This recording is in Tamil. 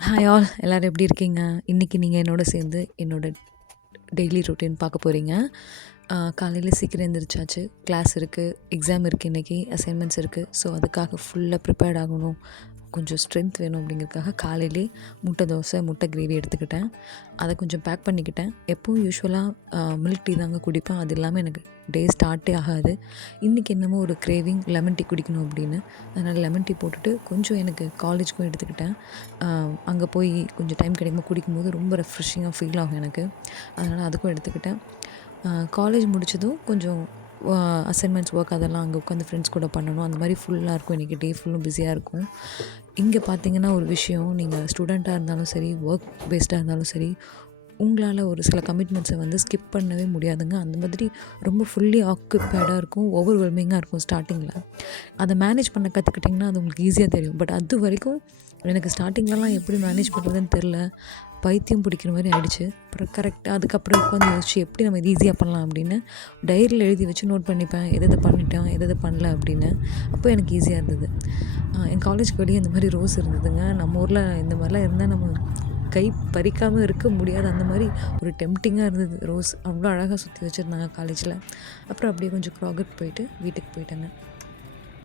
ஹாய் ஆல் எல்லோரும் எப்படி இருக்கீங்க? இன்றைக்கி நீங்கள் என்னோட சேர்ந்து என்னோட டெய்லி ரொட்டீன் பார்க்க போகிறீங்க. காலையில் சீக்கிரம் எழுந்திரிச்சாச்சு. கிளாஸ் இருக்குது, எக்ஸாம் இருக்குது, இன்றைக்கி அசைன்மெண்ட்ஸ் இருக்குது. ஸோ அதுக்காக ஃபுல்லாக ப்ரிப்பேர்ட் ஆகணும், கொஞ்சம் ஸ்ட்ரென்த் வேணும் அப்படிங்கிறதுக்காக காலையிலே முட்டை தோசை, முட்டை கிரேவி எடுத்துக்கிட்டேன். அதை கொஞ்சம் பேக் பண்ணிக்கிட்டேன். எப்போவும் யூஸ்வலாக மில்க் டீ தாங்க குடிப்பேன். அது இல்லாமல் எனக்கு டே ஸ்டார்ட்டே ஆகாது. இன்றைக்கி என்னமோ ஒரு கிரேவிங் லெமன் டீ குடிக்கணும் அப்படின்னு, அதனால் லெமன் டீ போட்டுட்டு கொஞ்சம் எனக்கு காலேஜுக்கும் எடுத்துக்கிட்டேன். அங்கே போய் கொஞ்சம் டைம் கிடைக்கும்போது குடிக்கும்போது ரொம்ப ரெஃப்ரெஷிங்காக ஃபீல் ஆகும் எனக்கு. அதனால் அதுக்கும் எடுத்துக்கிட்டேன். காலேஜ் முடித்ததும் கொஞ்சம் அசைன்மெண்ட்ஸ் ஒர்க் அதெல்லாம் அங்கே உட்காந்து ஃப்ரெண்ட்ஸ் கூட பண்ணணும். அந்த மாதிரி ஃபுல்லாக இருக்கும். இன்றைக்கி டே ஃபுல்லும் பிஸியாக இருக்கும். இங்கே பார்த்தீங்கன்னா ஒரு விஷயம், நீங்கள் ஸ்டூடெண்ட்டாக இருந்தாலும் சரி, ஒர்க் பேஸ்டாக இருந்தாலும் சரி, உங்களால் ஒரு சில கமிட்மெண்ட்ஸை வந்து ஸ்கிப் பண்ணவே முடியாதுங்க. அந்த மாதிரி ரொம்ப ஃபுல்லி ஆக்குப்பைடாக இருக்கும், ஓவர்வெல்மிங்காக இருக்கும் ஸ்டார்டிங்கில். அதை மேனேஜ் பண்ண கற்றுக்கிட்டிங்கன்னா அது உங்களுக்கு ஈஸியாக தெரியும். பட் அது வரைக்கும் எனக்கு ஸ்டார்டிங்லலாம் எப்படி மேனேஜ் பண்ணுறதுன்னு தெரில. பைத்தியம் பிடிக்கிற மாதிரி ஆகிடுச்சு. அப்புறம் கரெக்டாக அதுக்கப்புறம் உட்காந்து யோசிச்சு எப்படி நம்ம இது ஈஸியாக பண்ணலாம் அப்படின்னு டைரியில் எழுதி வச்சு நோட் பண்ணிப்பேன், எதை பண்ணிட்டேன், எதை பண்ணல அப்படின்னு. அப்போ எனக்கு ஈஸியாக இருந்தது. என் காலேஜ்க்கு வெளியே இந்த மாதிரி ரோஸ் இருந்ததுங்க. நம்ம ஊரில் இந்த மாதிரிலாம் இருந்தால் நம்ம கை பறிக்காமல் இருக்க முடியாது. அந்த மாதிரி ஒரு டெம்ப்டிங்காக இருந்தது. ரோஸ் அவ்வளோ அழகாக சுற்றி வச்சுருந்தாங்க காலேஜில். அப்புறம் அப்படியே கொஞ்சம் ப்ராகட் போயிட்டு வீட்டுக்கு போயிட்டேங்க.